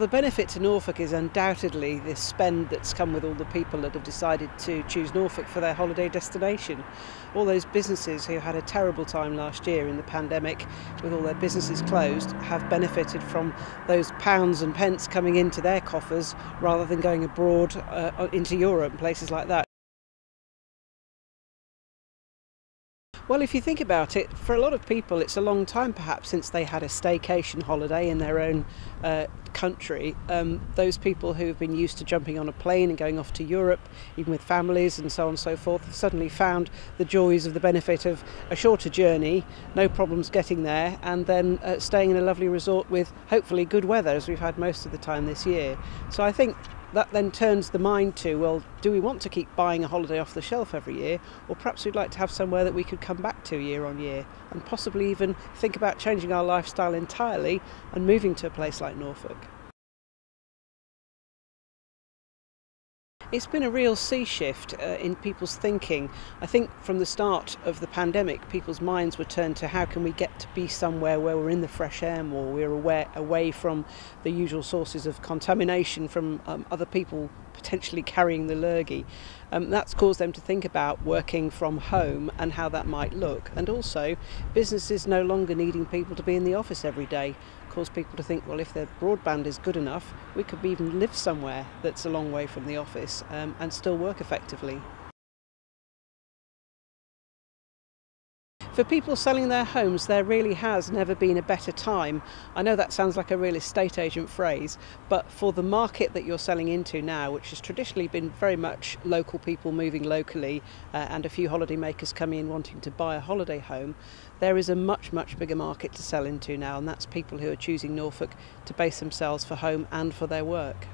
The benefit to Norfolk is undoubtedly this spend that's come with all the people that have decided to choose Norfolk for their holiday destination. All those businesses who had a terrible time last year in the pandemic with all their businesses closed have benefited from those pounds and pence coming into their coffers rather than going abroad into Europe and places like that. Well, if you think about it, for a lot of people it's a long time perhaps since they had a staycation holiday in their own country. Those people who have been used to jumping on a plane and going off to Europe, even with families and so on and so forth, have suddenly found the joys of the benefit of a shorter journey, no problems getting there, and then staying in a lovely resort with hopefully good weather, as we've had most of the time this year. So I think that then turns the mind to, well, do we want to keep buying a holiday off the shelf every year, or perhaps we'd like to have somewhere that we could come back to year on year, and possibly even think about changing our lifestyle entirely and moving to a place like Norfolk. It's been a real sea shift in people's thinking. I think from the start of the pandemic, people's minds were turned to how can we get to be somewhere where we're in the fresh air more, we're away from the usual sources of contamination from other people potentially carrying the lurgy. That's caused them to think about working from home and how that might look, and also businesses no longer needing people to be in the office every day. Cause people to think, well, if their broadband is good enough, we could even live somewhere that's a long way from the office and still work effectively. For people selling their homes, there really has never been a better time. I know that sounds like a real estate agent phrase, but for the market that you're selling into now, which has traditionally been very much local people moving locally and a few holidaymakers coming in wanting to buy a holiday home, there is a much, much bigger market to sell into now, and that's people who are choosing Norfolk to base themselves for home and for their work.